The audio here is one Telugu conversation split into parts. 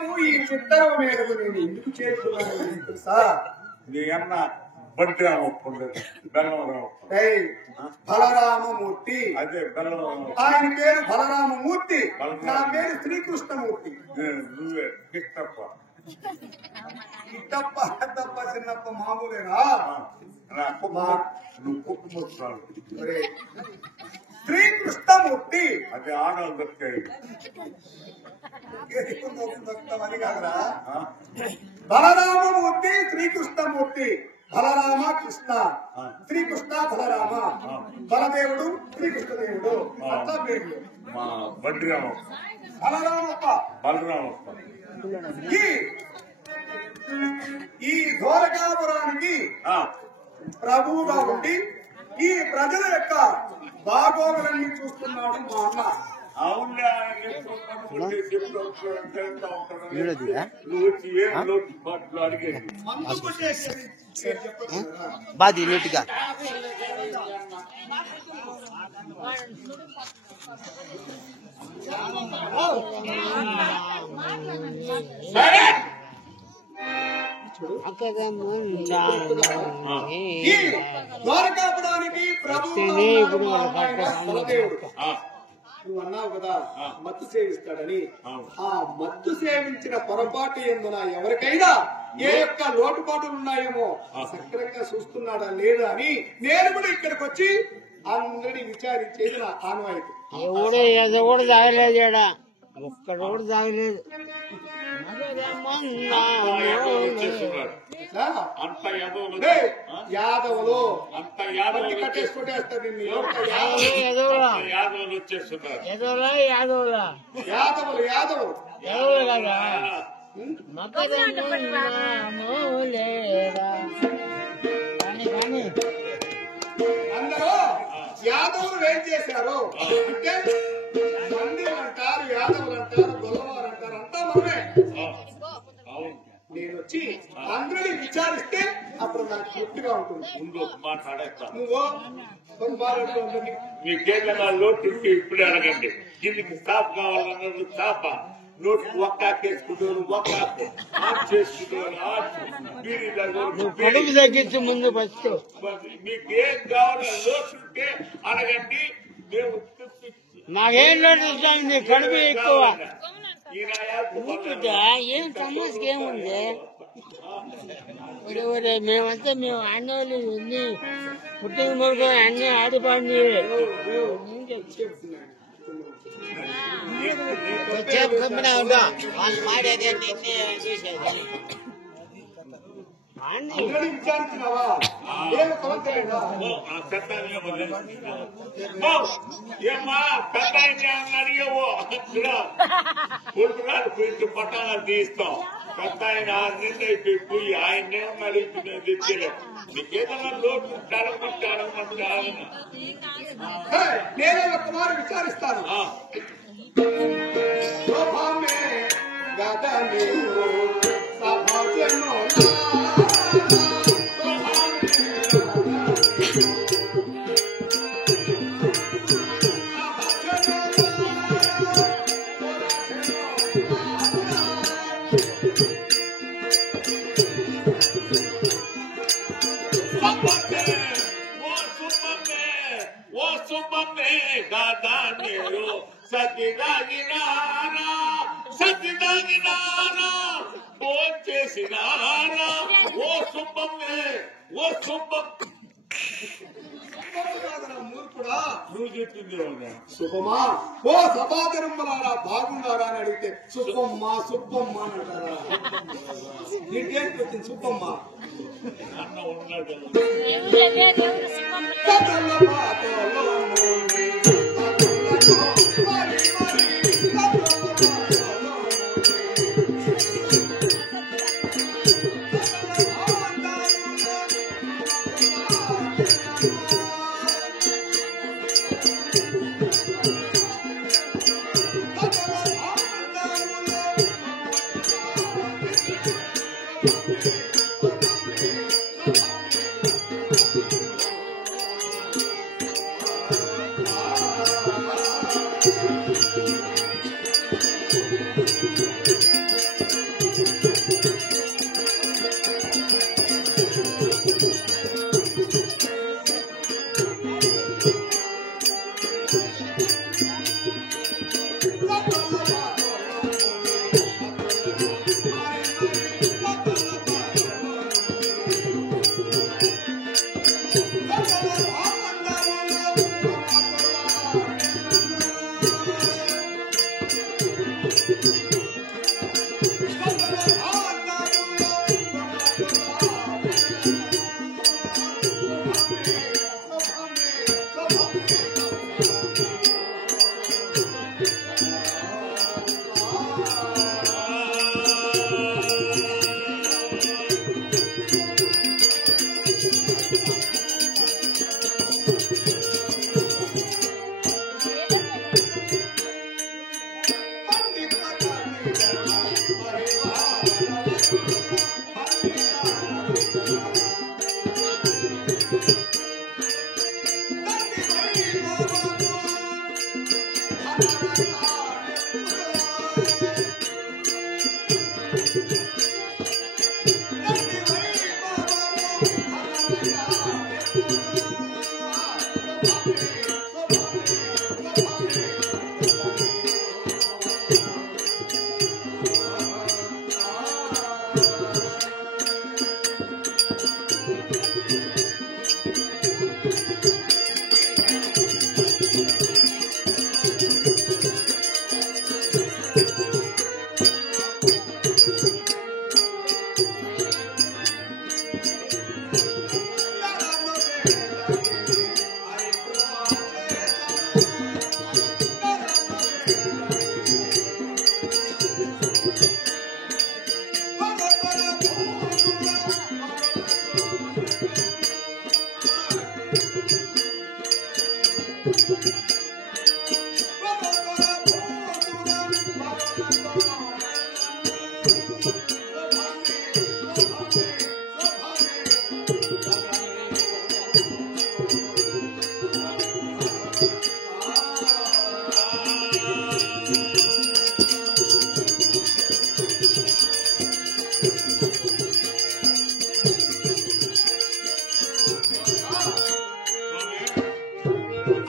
దినము ఈ చిత్తరం మేరకు నేను ఎందుకు చేస్తున్నాను తెలుసా? నీ అన్న బండి బలరామమూర్తి. అదే బెల్లం. ఆయన పేరు బలరామమూర్తి, నా పేరు శ్రీకృష్ణమూర్తి. నువ్వే కిట్టప్ప. కిట్టప్ప తప్ప చిన్నప్ప మామూలేనా? నువ్వు కుటుంబం శ్రీకృష్ణమూర్తి. అది ఆడలు దొరికాయి అని కాదురా. బలరామమూర్తి శ్రీకృష్ణమూర్తి. బలరామ కృష్ణ, శ్రీకృష్ణ బలరామ, బలదేవుడు శ్రీకృష్ణదేవుడు అట్లా పేర్లు. మా బండి రామప్ప, బలరామప్ప, బలరామప్ప. ఈ ద్వారకాపురానికి ప్రభువుగా ఉండి ఈ ప్రజల యొక్క బాగోగులన్నీ చూస్తున్నాడు మా అన్న. బాది నీట్గా ఈ ద్వారకాపురానికి ప్రభువు నువ్వు అన్నావు కదా మత్తు సేవిస్తాడని. ఆ మత్తు సేవించిన పొరపాటు ఎందున ఎవరికైనా ఏ యొక్క లోటుపాటులు ఉన్నాయేమో సక్రంగా చూస్తున్నాడా లేదా అని నేను కూడా ఇక్కడికి వచ్చి అందరినీ విచారించేది నా ఆనవాయితీ. కూడా తాగలేదు, ఒక్కడు కూడా తాగలేదు. యాదవులు అంత యాదవులు కట్టేసుకుంటేస్తారు నిన్ను. యాదవులు వచ్చేస్తున్నారు. యాదవులు యాదవులు కదా అందరూ యాదవులు ఏం చేశారు అంటే మందిరం అంటారు, యాదవులు అంటారు, గొల్లవారు అంటారు, అంతా మనమే. నేను వచ్చి అందరినీ విచారిస్తే అప్పుడు నాకు తృప్తిగా ఉంటుంది. ముందు మాట్లాడేస్తా. నువ్వు మీకేదైనా లోటు ఇప్పుడే అడగండి. దీనికి సాప్ కావాలన్నారు సాప, నోటు ఒక్కాకేసుకుంటారు ఒక్కాకు, ఆఫ్ చేసుకుంటారు తగ్గించి ముందు ఫస్ట్ మీకేం కావాలో లోటు ఉంటే అడగండి. మేము నాకేం లోటు ఇస్తామండి, కడుపు ఎక్కువ. ఏం సమస్య ఏముంది? మేమంతా మేము అన్నోళ్ళు ఎన్ని పుట్టిన మొదలు అన్ని ఆడిపాడి వాళ్ళు మాడేది చూసేది. విచారించినావా? ఏమా పెద్ద అడిగేవో కొడుకురాడు పెట్టి పట్టాలు తీస్తాం. పెద్ద ఆయన నిన్నైపోయి ఆయన్నే అడుగుతున్నది తెచ్చలేదు. నీకేదన్నా లోటు అడగమంటే అడగమంటే అడగను. నేనే ఒక్కమారు విచారిస్తాను. సతిదాగినారా ఫోన్ చేసినారా? ఓ సుబ్బమ్మే, ఓ సుబ్బం మూర్ఖుడా, నువ్వు చెప్పింది శుభమా ఓ సభాధర్మలారా బాగున్నారా అని అడిగితే సుబ్బమ్మ సుబ్బమ్మ అని అంటారా? నీకేంటి వచ్చింది సుబ్బమ్మ? అన్న ఉన్నాడు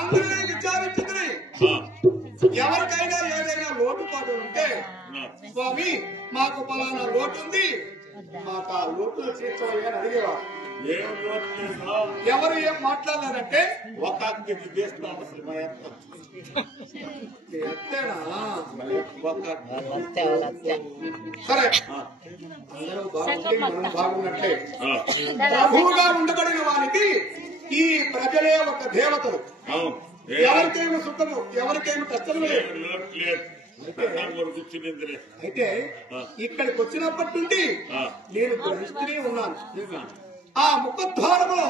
అందరినీ విచారించుకుని ఎవరికైనా ఏదైనా లోటుపాటు ఉంటే స్వామి మాకు ఫలానా లోటు ఉంది, మాకు ఆ లోటులు తీర్చవయ్యా అని అడిగేవారు. ఏం లోటు చేసావు? ఎవరు ఏం మాట్లాడారంటే ఒక అక్కడికి చేస్తాం అసలు మా ఎంత ఎత్తేనా ఒక సరే అందరూ బాగుంటే మనం బాగున్నట్లే. ప్రభువుగా ఉండబడిన వారికి ఈ ప్రజలే ఒక దేవతలు. అవును, ఎవరికేమి సుఖము, ఎవరికేమి కష్టము లేదు. లోటు లేదు. కూర్చునిందిలే. అయితే ఇక్కడికి వచ్చినప్పటి నుండి నేను గ్రహిస్తూనే ఉన్నాను. ఆ ముఖద్వారంలో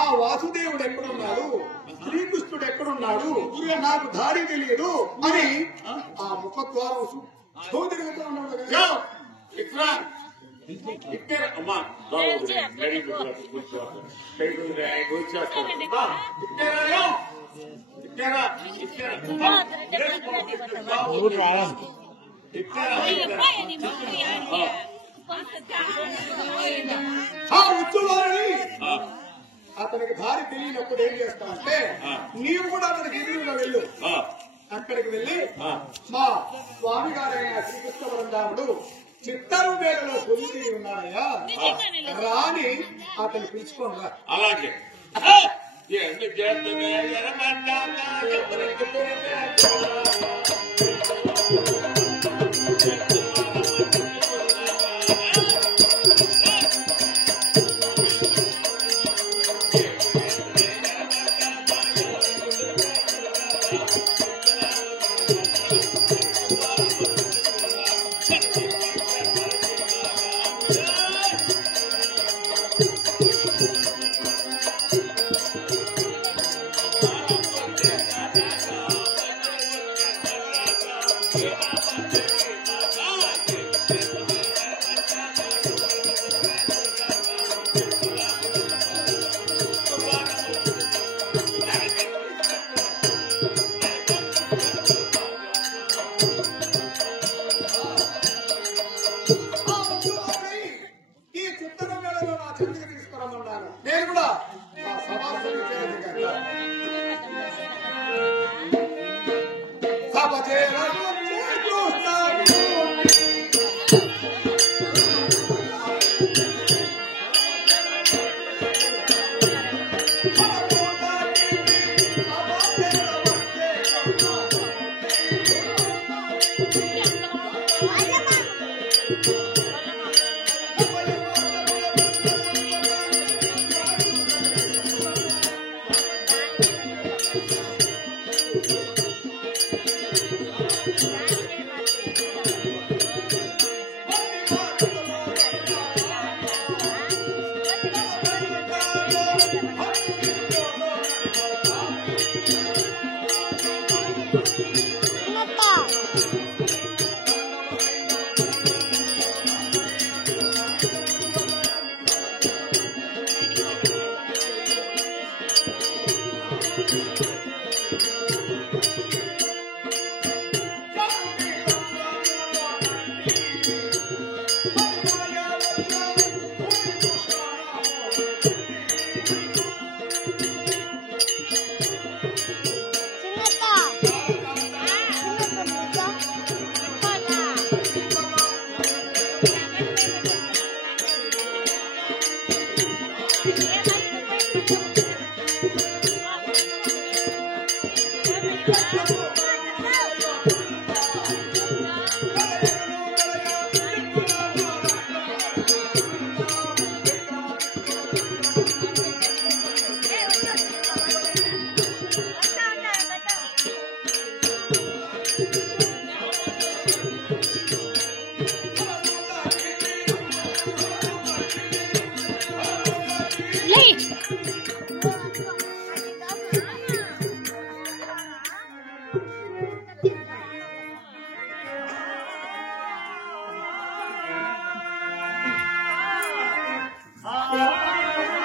ఆ వాసుదేవుడు ఎక్కడున్నాడు, శ్రీకృష్ణుడు ఎక్కడున్నాడు, నాకు దారి తెలియదు అని ఆ ముఖద్వారం తిరుగుతూ ఉన్నాడు కదా. ఇక్కడ అమ్మా అతనికి దారి తెలియనప్పుడు ఏం చేస్తామంటే నీవు కూడా అతనికి ఎదురుగా వెళ్ళు. అక్కడికి వెళ్లి మా స్వామి గారైన శ్రీకృష్ణ బృందాముడు చిత్తరు వేళలో పొంది ఉన్నాడయ్యా రాని అతను పిలుచుకోను రా. అలాగే ఎందుకు చేస్తున్నా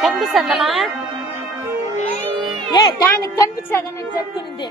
కనిపిస్తుందమ్మా ఏ దానికి కనిపించగా నేను చెప్తుంది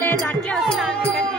లేదు అట్లే వస్తాను